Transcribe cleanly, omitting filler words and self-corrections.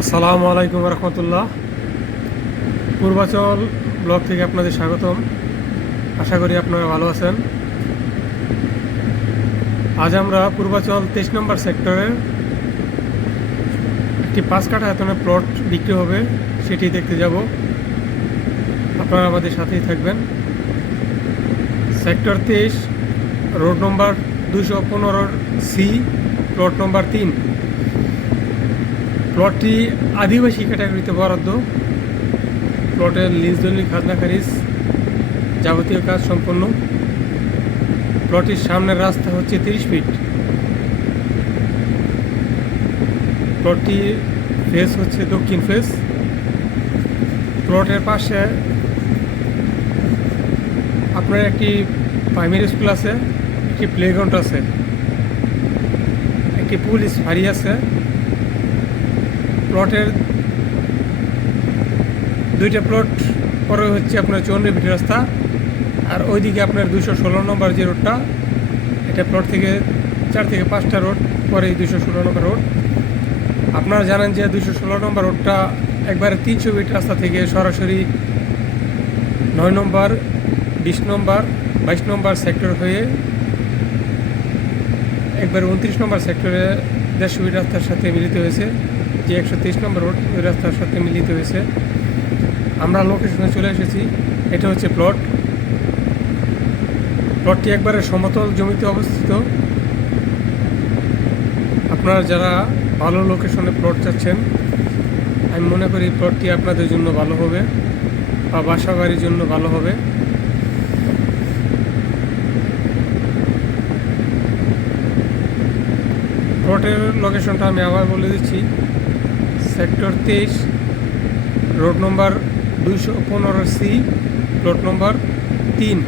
আসসালামু আলাইকুম রহমতুল্লাহ। পূর্বাচল ব্লগ থেকে আপনাদের স্বাগতম। আশা করি আপনারা ভালো আছেন। আজ আমরা পূর্বাচল 23 নম্বর সেক্টরে একটি 5 কাঠা আয়তনের প্লট বিক্রি হবে, সেটি দেখতে যাব। আপনারা আমাদের সাথেই থাকবেন। Sector 23, road number 215C, plot নম্বর 3। প্লটটি আদিবাসী ক্যাটাগরিতে বরাদ্দ। প্লটের লিজ দলিল, খাজনা খারিজ, যাবতীয় কাজ সম্পন্ন। প্লটটির সামনের রাস্তা হচ্ছে 30 ফিট। প্লটটি ফেস হচ্ছে দক্ষিণ ফেস। প্লটের পাশে আপনার একটি প্রাইমারি স্কুল আছে, একটি প্লেগ্রাউন্ড আছে, একটি পুলিশ ফাঁড়ি আছে। প্লটের দুইটা প্লট পরে হচ্ছে আপনার 54 ফিট রাস্তা, আর ওইদিকে আপনার 216 নম্বর যে রোডটা, এটা প্লট থেকে 4 থেকে 5টা রোড পরে 216 নম্বর রোড। আপনারা জানেন যে 216 নম্বর রোডটা একবারে 300 ফিট রাস্তা থেকে সরাসরি 9 নম্বর, 20 নম্বর, 22 নম্বর সেক্টর হয়ে একবার 29 নম্বর সেক্টরে 150 ফিট রাস্তার সাথে মিলিত হয়েছে। যে 123 নম্বর রোড, ওই রাস্তার সাথে মিলিত হয়েছে। আমরা লোকেশনে চলে এসেছি। এটা হচ্ছে প্লটটি একবারে সমতল জমিতে অবস্থিত। আপনারা যারা ভালো লোকেশনে প্লট চাচ্ছেন, আমি মনে করি প্লটটি আপনাদের জন্য ভালো হবে বা বাসা বাড়ির জন্য ভালো হবে। প্লটের লোকেশনটা আমি আবার বলে দিচ্ছি। Sector 23, road number 215C, plot নম্বর 3।